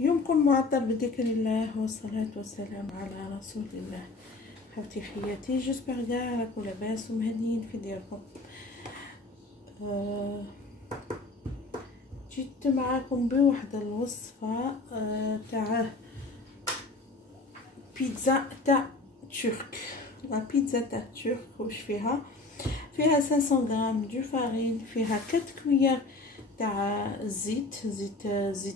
يومكم معطر بذكر الله والصلاة والسلام على رسول الله. حبتي خياتي، جسبر كاع راكم لاباس ومهنيين في ديالكم. جيت معاكم بواحد الوصفة تاع بيتزا تاع ترك. لا بيتزا تاع ترك واش فيها 500 غرام دو فارين، فيها 4 كويار تاع زيت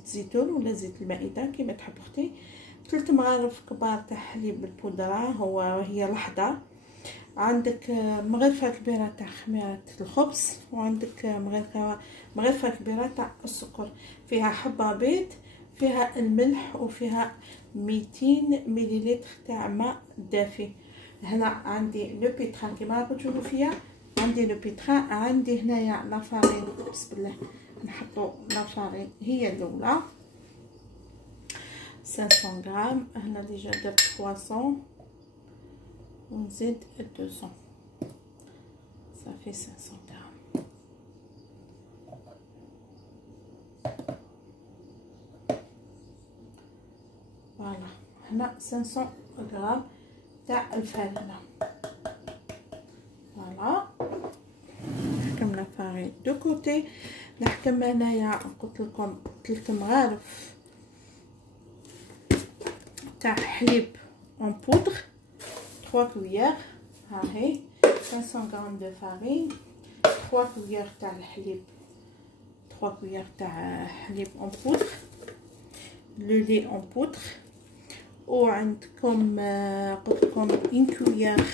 زيتون ولا زيت المائده كيما تحب اختي، 3 مغارف كبار تاع حليب البودره هي الاحمر، عندك مغرفه كبيره تاع خميره الخبز، وعندك مغرفه كبيره تاع السكر، فيها حبه بيض، فيها الملح، وفيها 200 مليلتر تاع ماء دافي. هنا عندي لو بيترا كيما راكم تشوفوا فيا، عندي لو بيترا، عندي هنايا لا فارين. بسم الله نحطوا لا فارين هي الاولى 500 غرام. هنا ديجا درت 300 ونزيد 200 صافي 500 غرام. فوالا هنا 500 غرام تاع الفارينه. فوالا نحكم لا فارين دو كوتي. نحكم هنايا قلت لكم 3 مغارف تاع حليب اون بودر 3 كويار. ها هي 500 غرام دو فارين، 3 كويار تاع الحليب، 3 كويار تاع حليب اون بودر، لو لي اون بودر، وعندكم قلت لكم 1 كويار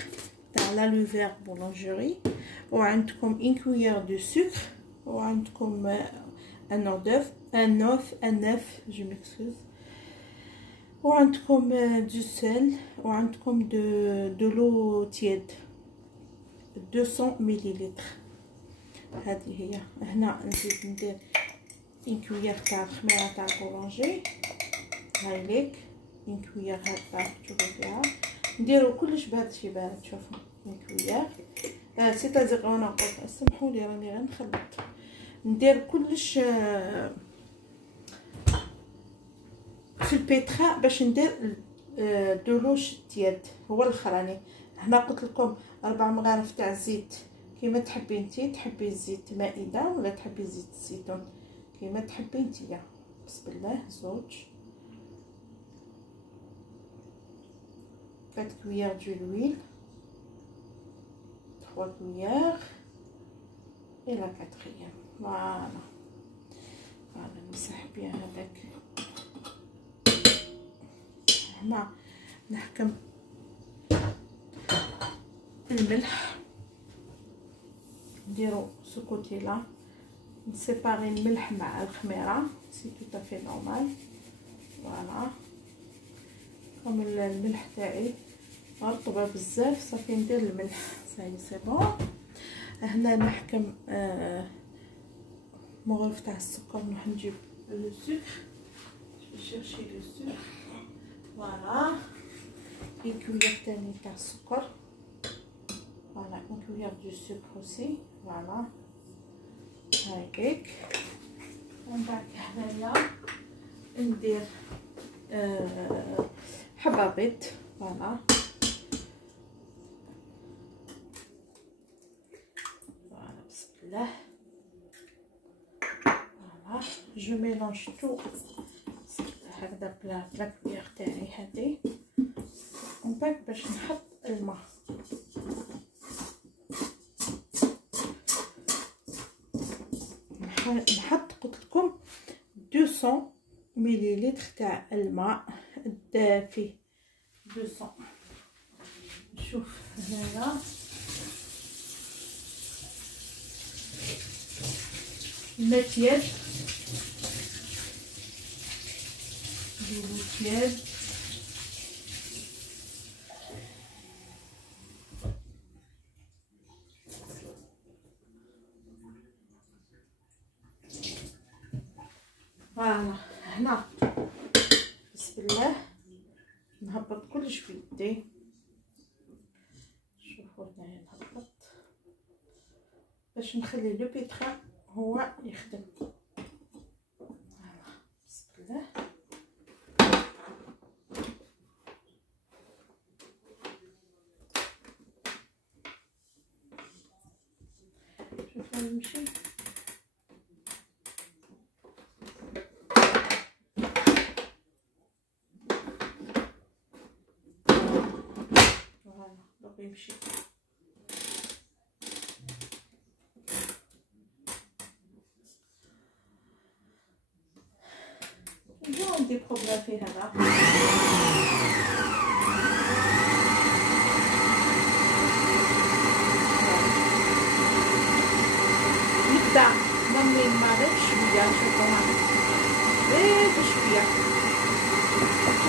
تاع لا لوفير بولانجيري، وعندكم 1 كويار دو سكر، وعندكم ان اوف جو ميكسكوز، وعندكم دو سيل، وعندكم دو لو تيد 200 مليلتر. هذه هي. هنا نزيد ندير 1 كويار تاع الخميره تاع البولانجي، هاي ليك 1 كويار هكا تشوفوا فيها. نديرو كلش بارد في بارد. شوفوا 1 كويار سيتازيغ انا قلت سمحوا لي راني غير نخلط. ندير كلش في البيترا باش ندير دولوش تياد هو الاخراني. هنا قلت لكم 4 مغارف تاع الزيت كيما تحبي انتي، تحبي زيت مائده ولا تحبي زيت الزيتون كيما تحبي انتيا. بسم الله. زوج 4 كويار دو لويل، 3 كويار et la 4e. فوالا نمسح بيان هذاك. هنا نحكم الملح، نديرو سكوتي لا نسيباري الملح مع الخميره، سي تو افي نورمال. فوالا كوم الملح تاعي رطبه بزاف صافي ندير الملح صاي سي بون. هنا نحكم مغرف تاع السكر، نروح نجيب لو سكر، نشيرشي لو سكر. فوالا 1 كويار تاني تاع السكر، فوالا 1 كويار دو سكر اوسي. فوالا هاكيك. ومن بعد هنايا ندير حبه بيض. فوالا بسم الله. فوالا جو ميلونج تو هكذا بلا كويار تاعي هادي. ومن بعد باش نحط الماء، نحط قلت لكم 200 مليلتر تاع الماء الدافي 200. نشوف هنايا الماء تياد، تياد. فوالا هنا بسم الله نهبط كلش بيدي. شوفوا هنايا نهبط باش نخلي لو بيترا هو يخدم. فوالا بسم الله. شوف نمشي. فوالا دوك يمشي. جو عندي بروبليم في هذا. نبدا نمي الماء بشويه، شوفوا هذا غير بشويه.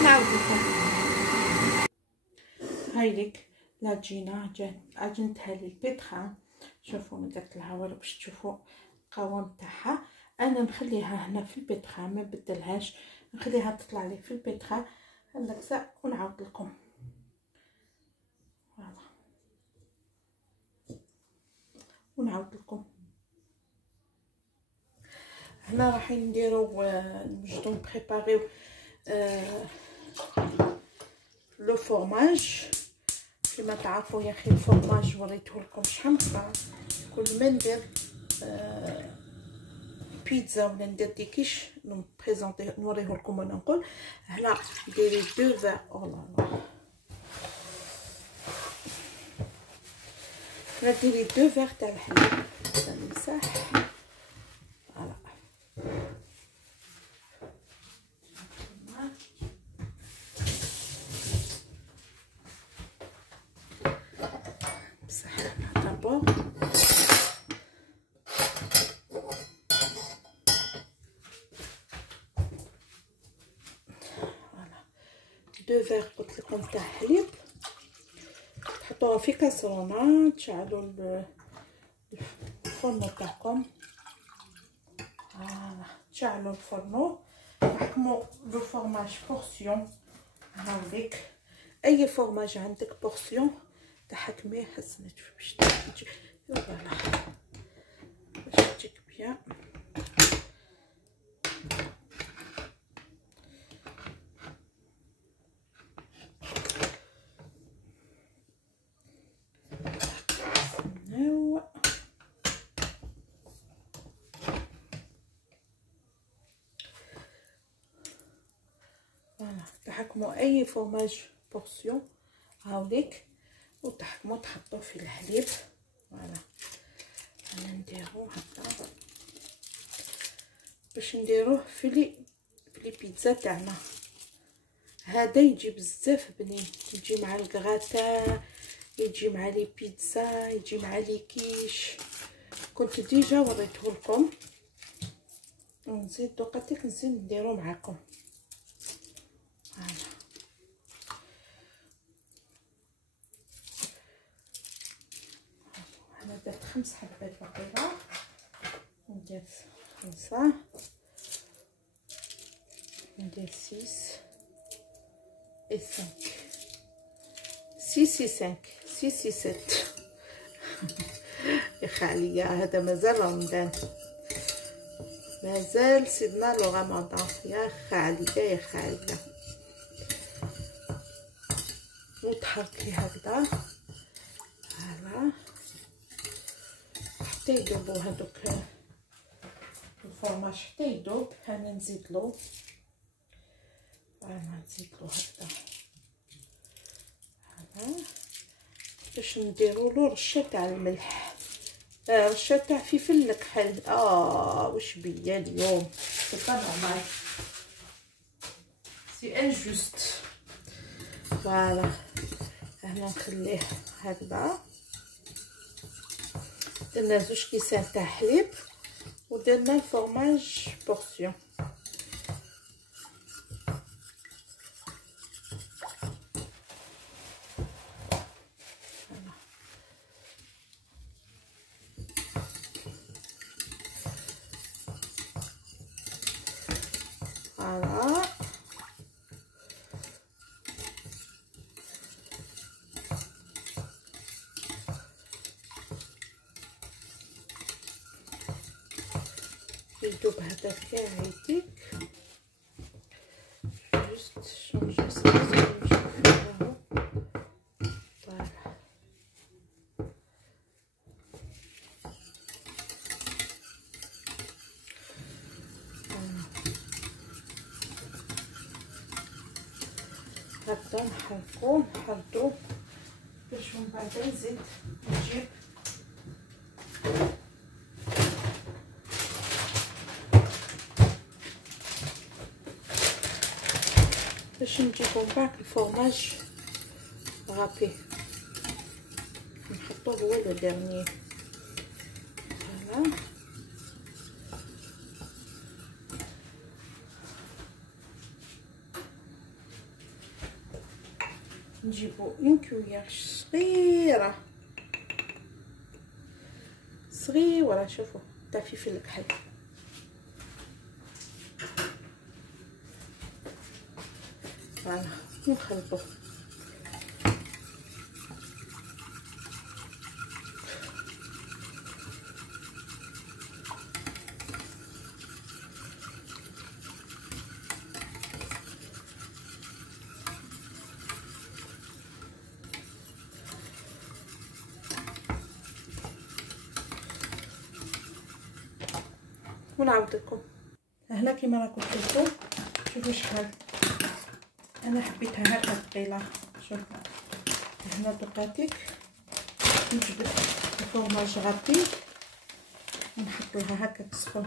نعاود لكم هاي لك العجينه، عجنتها لي البيتخا. شوفوا ما درت لها والو باش تشوفوا القوام تاعها. انا نخليها هنا في البيتخا، ما نبدلهاش، نخليها تطلع لي في البيتخا هذاك ساعه ونعاود لكم. فوالا ونعاود لكم. هنا راح نديرو نوجدو نبريباريو لو فورماج. كما تعرفوا يا اخي الفورماج وريته لكم شحال من مره. كل ما ندير بيتزا ولا ندير دي كيش نبريزونطي نوريه لكم وانا نقول. هنا ديري 2 فار او لا لا ديري 2 فار تاع الحليب نمسح. فوالا نمسح دابور. فوالا 2 فار قلت لكم تاع حليب. تحطوها في كاسرونه، تشعلوا الفرن تاعكم. فوالا تشعلوا الفرن، تحكموا لو فورماج بورسيون. هاوليك اي فورماج عندك بورسيون تحكميه. هسه نشوف باش تجي. فوالا باش تجيك بيان. فوالا تحكموا اي فورماج بورسيون. هاوليك وتحكموا تحطوه في الحليب. فوالا انا نديرو هكا باش نديروه في لي بيتزا تاعنا. هذا يجي بزاف بنين، يجي مع الكغاتا، يجي مع لي بيتزا، يجي مع لي كيش. كنت ديجا وريته لكم، نزيد دوقاتيك نزيد نديرو معاكم. فوالا انا درت 5 حبات بقيله، ندير 5، ندير 6 et 5 6 et 5 6 et 7 يا خالية هذا مازال رمضان، مازال سيدنا لو رمضان يا خالية يا خالية. وتحركي هكذا فوالا حتى يذوبو هذوك الفرماج، حتى يذوب. انا نزيدلو، انا نزيدلو هكذا هذا باش نديرولو رشه تاع الملح، رشه تاع فلفل الكحل. واش بيا اليوم سي با نورمال، سي انجوست. فوالا هنا نخليه هكذا. درنا 2 كيسان تاع حليب ودرنا الفرماج بورسيون. فوالا يذوب هذا كاع يديك. جوست شونجي سا. فوالا هكذا نحركو نحردو باش من بعد نزيد نجيب باش نجيبو من بعد الفرماج غابي نحطو هو لو ديرني. فوالا نجيبو اون كويير صغيره صغيره، شوفوا تاع فلفل الكحل. فوالا نخلطو ونعاود لكم. هنا كيما راكم تشوفوا، شوفوا شحال انا حبيتها هكا ثقيله. شوفوا هنا دقاتك نجبد الفرماج غابي ونحط لها هكا تسخن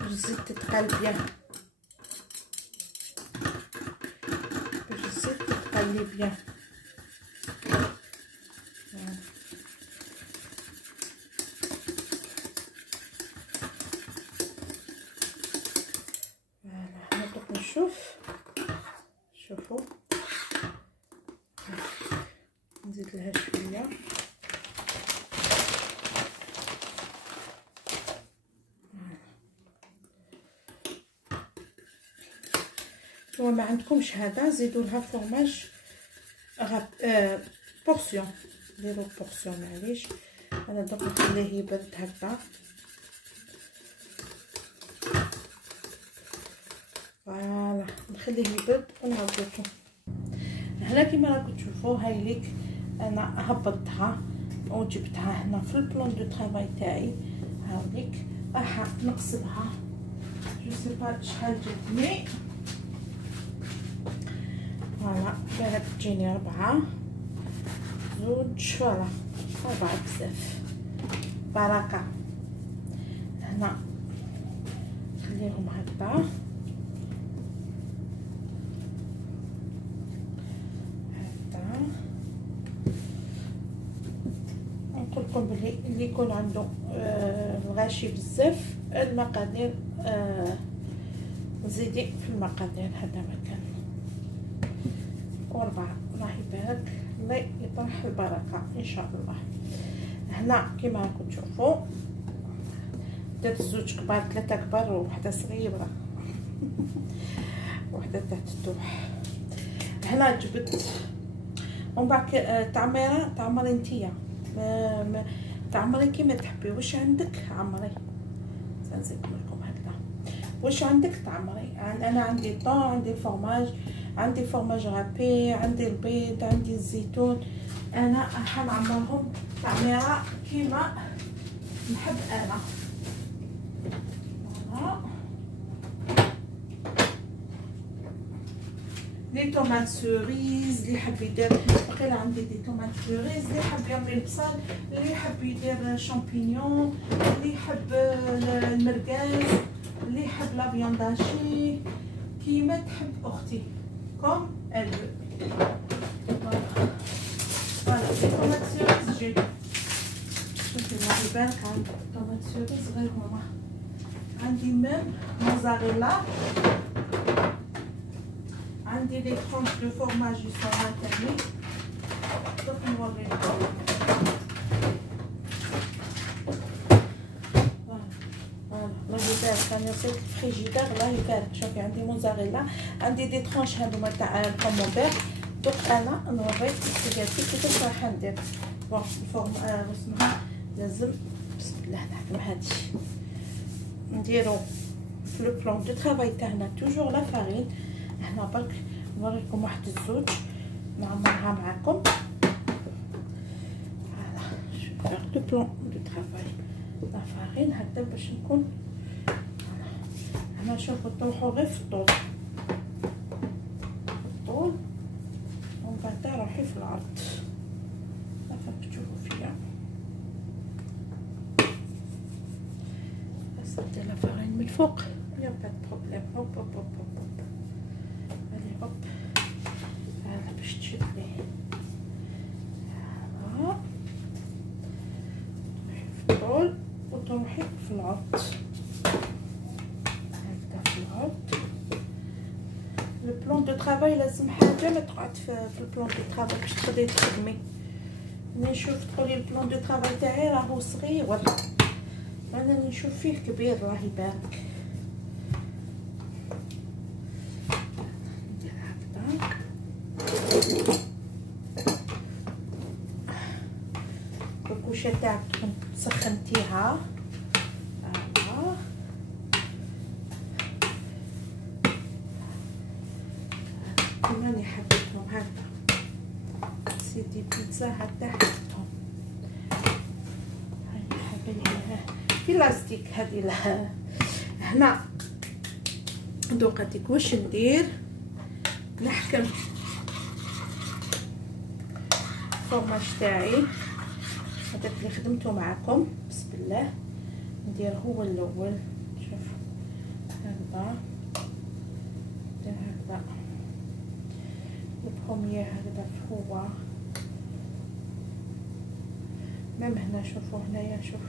باش تزيد تتقلب بيان، باش تزيد تتقلي بيان. شوفوا نزيد لها شويه وما عندكمش هذا زيدوا لها فرماج بورسيون، ديروا بورسيون معليش. انا دوك نخليه يبرد هكا. فوالا نخليه يبرد ونعاود لكم. هنا كيما راكم تشوفوا هاي ليك انا هبطتها وجبتها هنا في البلان دو طرافاي تاعي. هاوليك راح نقصبها، جو سي با شحال جاتني. فوالا بالك تجيني 4 زوج، فوالا 4 بزاف بركه. هنا خليهم هكذا نقولكم بلي اللي يكون عنده الغاشي بزاف المقادير زيدي في المقادير. هذا مكان 4 الله يبارك، الله يطرح البركه ان شاء الله. هنا كيما راكم تشوفوا درت زوج كبار، 3 كبار ووحده صغيره وحده تحت التوح. هنا جبت ومن بعد تعمري نتيا، تعمري كيما تحبي، واش عندك عمري. سنزيد لكم هكذا واش عندك تعمري. انا عندي طون، عندي الفرماج، عندي فرماج غابي، عندي البيض، عندي الزيتون. انا راح نعمرهم تعميره كيما نحب انا. لي طوماط سوريز اللي يحب يدير، وقيلا عندي دي طوماط سوريز، اللي يحب يرمي البصل، اللي يحب يدير شامبينيون، اللي يحب المرقاز، اللي يحب لا فيانداشي، كيما تحب اختي كوم ال. فوالا لي طوماط سوريز جي. شوفي الله يبارك، عندي طوماط سوريز غير هما. عندي ميم موزاريلا، عندي لي ترونش دو فورماج يسوها تاني. دوك نوريكم. فوالا الله يبارك، انا نسيت الفريجيدير الله يبارك. شوفي عندي موزاريلا، عندي دي ترونش هادوما تاع الكومونبير. دوك انا نوريك الحاجات كيفاش راح ندير. بون الفورم اسمها لازم بسم الله نعلم هادي نديرو في لو بلان دو طرافاي تاعنا توجور لا فارين. هنا برك نوريكم واحد الزوج نعمرها معكم. فوالا شوف فيغ لو بلان دو طرافاي لا فارين هكذا باش نكون. هنا شوفوا طوحوا غير في الطول، العط كيف تشوفوا فيها. بس ندير لا فارين من الفوق يا با بروبليم. هوب هوب هوب هوب علي هوب هذا باش تشد ليه. ها تروحي في الطول وتروحي في العط هكذا في العط. البلون دو طرافاي لازم حاجه ما تقعد في البلون دو طرافاي باش تقدري تخدمي. انا نشوف تقولي البلون دو طرافاي تاعي راهو صغير انا نشوف فيه كبير الله يبارك. ندير هكذا الكوشه تاعك تكون سخنتيها. راني حبيتهم هكذا سيدي بيتزا هكذا حبيتهم. هاي حبيبي في لاستيك هذه لها هنا. دوقتك واش ندير نحكم الفرماج تاعي هذاك اللي خدمته معكم. بسم الله ندير هو الاول. شوف هكذا ندير هكذا البروميير هكذا هو ميم هنا. شوفوا هنايا شوف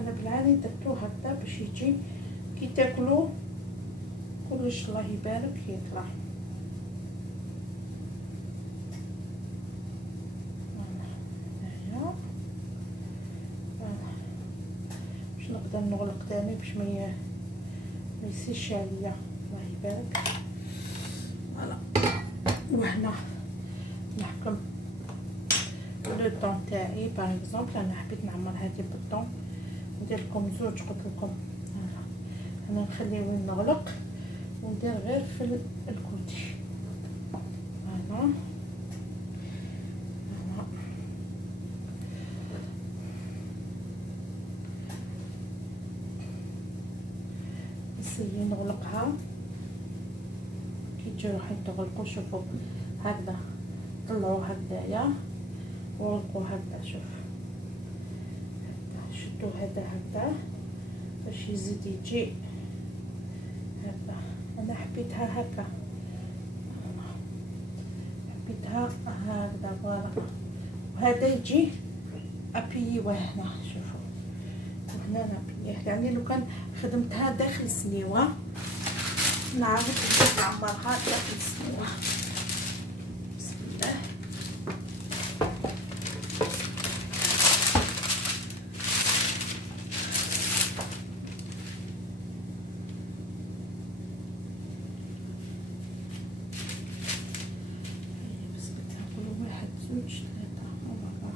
انا بالعاني درتو هكذا باش يجي كي تاكلو كلش الله يبارك يطلع. هنايا باش نقدر نغلق تاني باش ما يسيش عليا الله يبارك. فوالا وهنا نحكم لو طون تاعي. باغ اكزومبل انا حبيت نعمر هذه بالطون ندير لكم زوج قلت لكم انا نخليه وين نغلق وندير غير في الكوتي. فوالا نسيي نغلقها كي تجي راح تغلقوا. شوفوا هكذا طلعوا هكذايا وغلقوا هكذا. شوف هكذا شدوا هذا هكذا باش يزيد يجي هكذا. انا حبيتها هكا حبيتها هكذا فوالا. وهذا يجي ابيوه هنا. شوفوا وهنا نابيه يعني لو كان خدمتها داخل السنيوه نعرف كيف نعمرها داخل السنيوه. بسم الله بس بتاكلوا واحد زوج ثلاثة أربعة.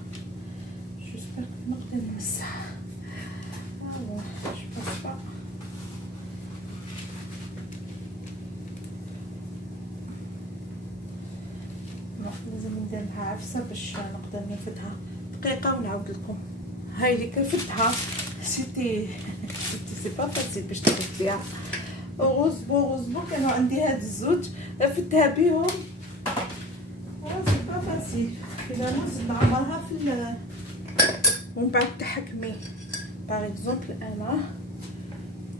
جوسبر نقدر نمسح. لازم ندير لها عفسه باش نقدر نرفدها دقيقه ونعاود لكم. هاي اللي كرفتها سيتي سي با فاسيل باش ترفديها. اوغوزمون كانوا عندي هاد الزوج رفدتها بيهم. سي با فاسيل اذا نزيد نعمرها في ومن بعد تحكمي. باغ اكزومبل انا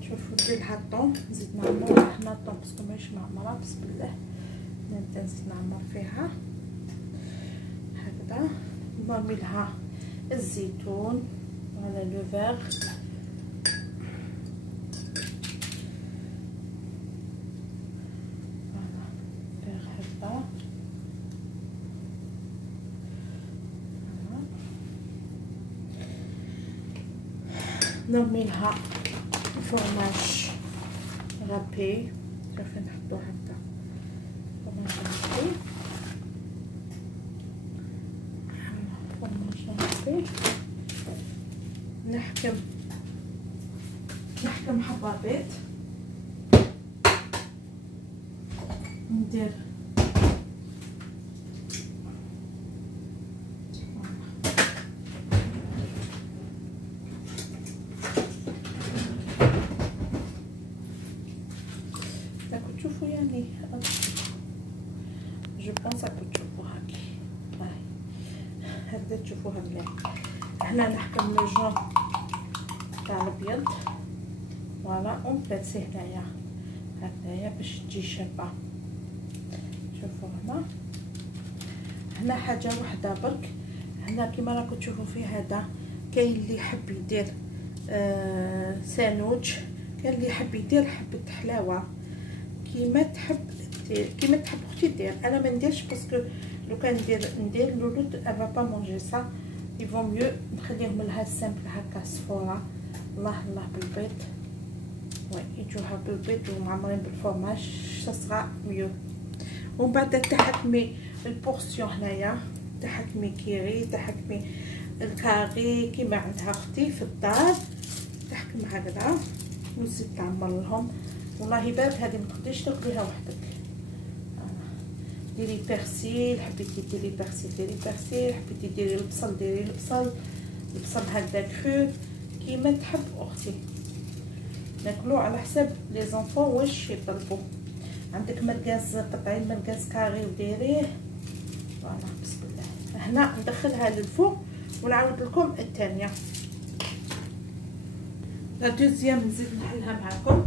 شوفوا ندير لها الطون نزيد نعمرها هنا الطون باسكو ماهيش معمره. بسم الله نبدا نزيد نعمر فيها هكذا. نرمي لها الزيتون على لو فيغ. فوالا فيغ هكذا. نرمي لها فرماج رابي. كيف نحطو هكذا فرماج رابي. نحكم حبابات ندير تشوفوا يعني كومونس راكم تشوفوها كي هاي هكذا تشوفوها مليح. هنا نحكم لو جون تاع الابيض فوالا ونبلاتسي هنايا هكذايا باش تجي شابه. شوفوا هنا حاجه واحده برك. هنا كيما راكم تشوفوا في هذا كاين اللي يحب يدير سانوج، كاين اللي يحب يدير حبه حلاوه كيما تحب دير، كيما تحب اختي دير. انا ما نديرش باسكو لو كان ندير لولود افا با مونجي سا يفو ميو نخليهم لها سامبل هكا صفوره. الله الله بالبيض وي يجوها بالبيض ومعمرين بالفرماج سا ميو. ومن بعد تحكمي البورسيون هنايا، تحكمي كيري، تحكمي الكاري كيما عندها اختي في الدار، تحكم هكذا وتزيد تعمر لهم. والله بارك هذه ما تقدريش تاكليها وحدك. ديري بيرسيل، حبيتي ديري بيرسيل ديري بيرسيل، حبيتي ديري البصل ديري البصل، البصل هكذا كرو كيما تحب اختي. ناكلو على حساب لي زونفون واش يطلبوا. عندك مرقاز قطعي مرقاز كاري وديريه فوالا بسم الله. هنا ندخلها للفوق ونعاود لكم الثانيه. لا دوزيام نزيد نحلها معكم،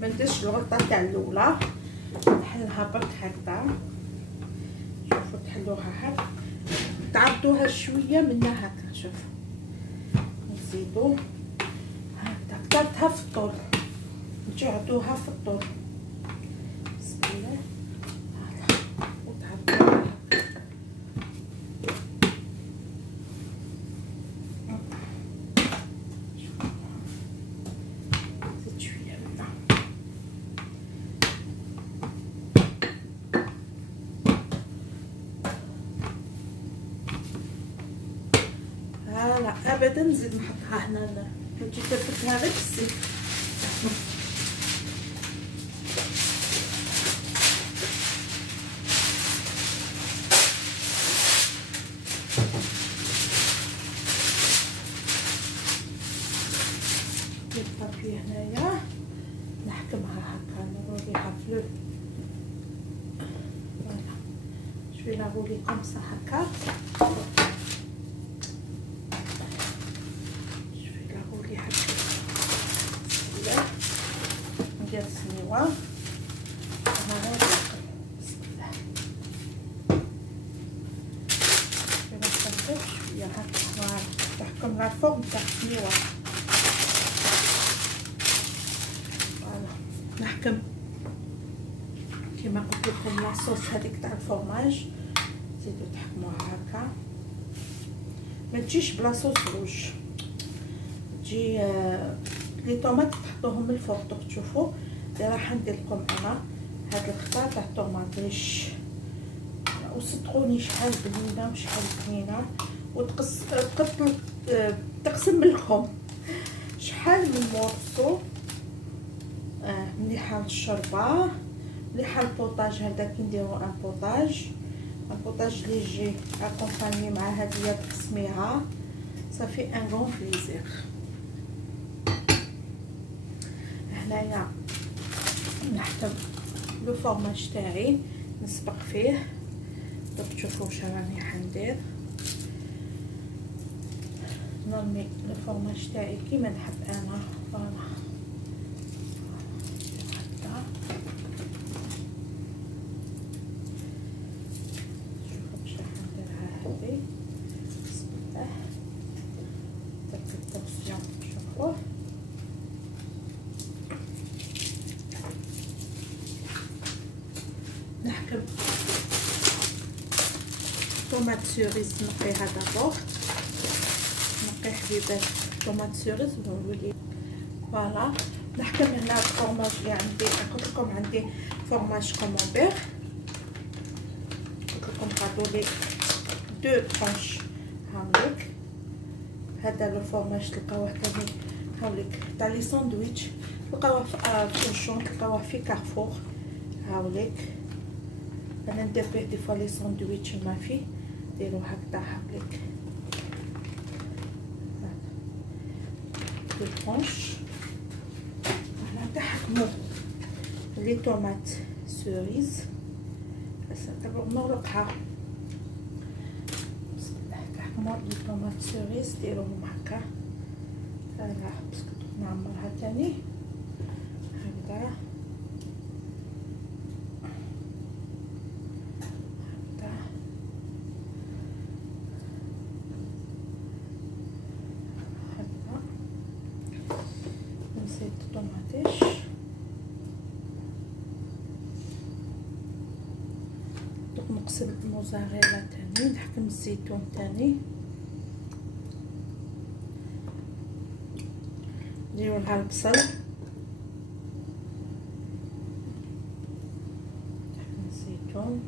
ما نديرش الغلطه تاع الاولى، نحلها برك هكذا. شوفوا تحلوها هكا تعرضوها شويه منها هكا. شوفوا نزيدو هكذا كترتها في الطول، نجعدوها في الطول بسم الله. هذا وتعرضوها زيد شويه منها. لا ابدا نزيد نحطها هنا، نجي تفتها غير بالزيت. البابي هنايا نحكمها هكا نرويها فلو فوالا شويه نغولي كومسا هكا. ندير السنيوه هنا بسم الله. شويه شويه هكا تحكم على الفوق تاع السنيوه فوالا. نحكم كيما قلت لكم لاصوص هذيك تاع الفرماج زيدو تحكموها هكا. ما تجيش بلا صوص روج، تجي لي طوماط تحطوهم من الفوق. دوك تشوفوا راح ندير لكم انا هاد الخطا تاع الطوماطيش وصدقوني شحال بنينه وشحال بنينه. تقسم لكم شحال من مورسو مليحه الشوربه، مليحه البوطاج. هذا كي نديرو ان بوطاج لي يجي اكومباني مع هاديه تقسميها صافي ان غون بليزير. هنايا نحتم لو فورماج تاعي نسبق فيه. دوك تشوفوا واش راني حندير. نرمي لو فورماج تاعي كيما نحب انا فوالا هكا. شوفوا واش راح نديرها هذه بسم الله. داك البورسيون شوفوه نحكم طوماط سوريز نقيها دابور. نقي حبيبات طوماط سوريز ونولي فوالا. نحكم هنا الفرماج اللي عندي. قلت لكم عندي فرماج كومومبير، قلت لكم قادوا لي 2 طرونش هاوليك. هذا لو فرماج تلقاوه ثاني هاوليك تاع لي ساندويتش، تلقاوه في الشون، تلقاوه في كارفور هاوليك. انا ندير به دي فوا لي ساندويتش ما فيه ديرو هكذا هاوليك دو طرونش. هنا تحكمو لي طوماط سوريز دابا نغلقها. كحكموا لي طوماط سوريس ديروهم هكا فوالا باسكو نعمرها تاني هكذا نزيد الطوماطيش دوك نقسم الموزاريلا تاني نحكم الزيتون تاني نديرو لها البصل نحكم الزيتون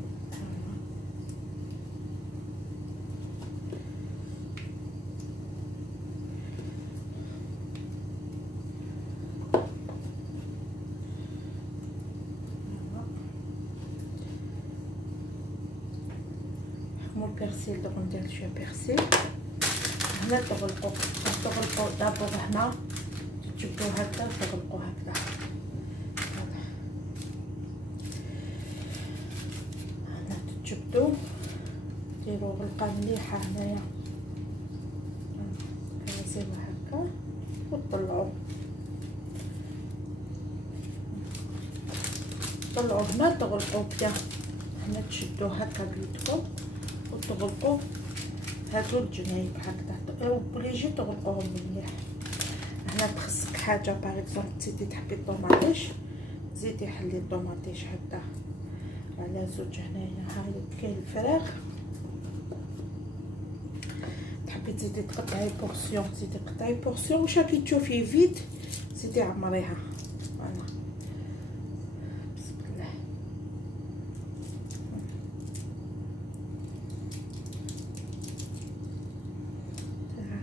البرسيل. دوك ندير شويه برسيل هنا تغلقوا دابور هنا تجبدوا هكذا تغلقوا هكذا هنا تجبدوا ديروا غلقه مليحه هنايا كنزيروا هكا وطلعوا هنا تغلقوا بدا هنا تشدوا هكا بيدكم وتغلقوا هادو الجنايب هكذا وبليجي تغلقوهم مليح. هنا تخصك حاجه باغ اكزومبل تزيدي تحبي الطوماطيش زيدي حلي الطوماطيش هكذا على زوج. هنايا هاي كاين الفراخ تحبي تزيدي تقطعي بورسيون زيدي قطعي بورسيون واش راكي تشوفي فيد زيدي عمريها فوالا بسم الله.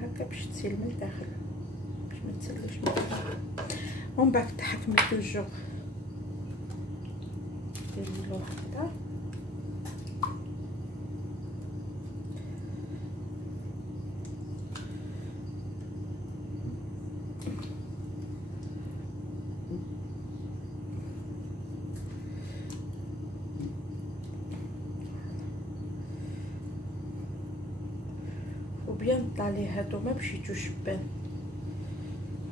هكا باش تسيل من الداخل باش ما تسلش من الداخل ومن بعد تحكمي توجور ديري له هكذا وبيان طلع لي هادو ما باش يجو شبان.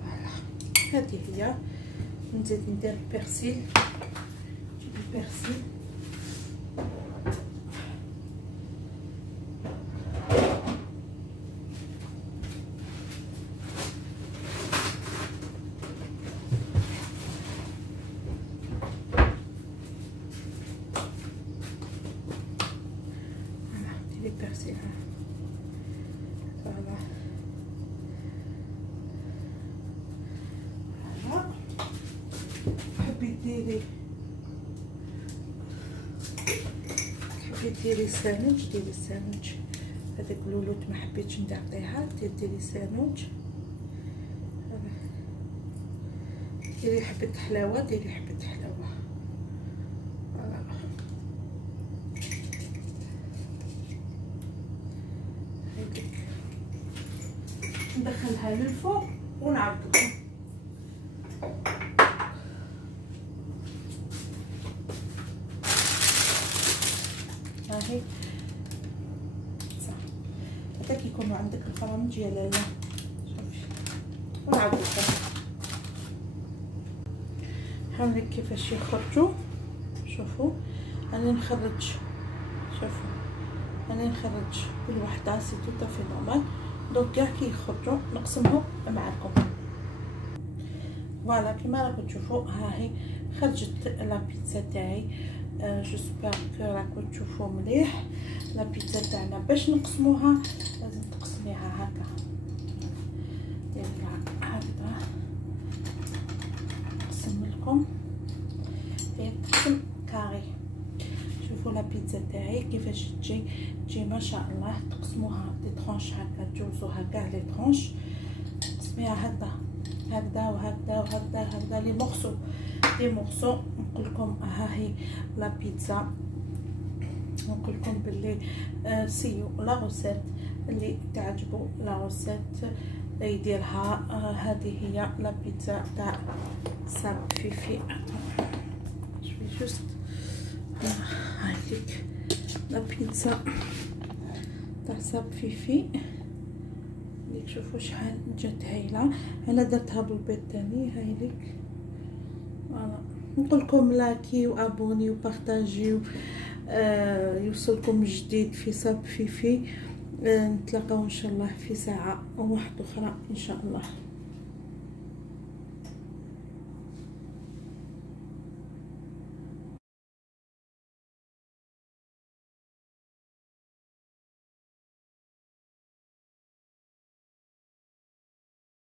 فوالا هذه هي. نزيد ندير البرسيل نجيب البرسيل ديري البرسيل فوالا تحبي ديري ساندويتش ديري ساندويتش. هذاك اللولوت ما حبيتش نعطيها ديري ساندويتش. ديري حبه حلاوه ديري حبه حلاوه فوالا هذيك ندخلها للفوق ونعاود لكم. هاهي صح حتى كيكونوا عندك الفرامج يا لالا شوفي ونعاود لكم. هاوليك كيفاش يخرجوا. شوفوا انا نخرج شوفوا انا نخرج كل وحده سي توتا في نورمال دونك كاع كي يخرجوا نقسمهم معكم. فوالا كيما راكم تشوفوا ها هي خرجت لا بيتزا تاعي. جيسبر كو راكم تشوفوا مليح. لا بيتزا تاعنا باش نقسموها لازم تقسميها هكا ديريها هكذا نقسم لكم هي تقسم كاري. شوفوا لا بيتزا تاعي كيفاش تجي ما شاء الله. تقسموها دي طرونش هكا تجوزوها كاع لي طرونش تقسميها هكذا وهكذا لي مورسو نقول لكم ها هي لا بيتزا. نقول لكم باللي سيو لا روسيت اللي تعجبوا لا روسيت يديرها. هذه هي لا بيتزا تاع ساب فيفي. شوفي جوست هاي لك لا بيتزا تاع صاب فيفي. ليك شوفوا شحال جات هايله. انا درتها بالبيض تاني هاي لك. فوالا نقول لكم لايكي وابوني وبارطاجيو. يوصلكم جديد في صاب فيفي. نتلاقاو ان شاء الله في ساعه واحده اخرى ان شاء الله.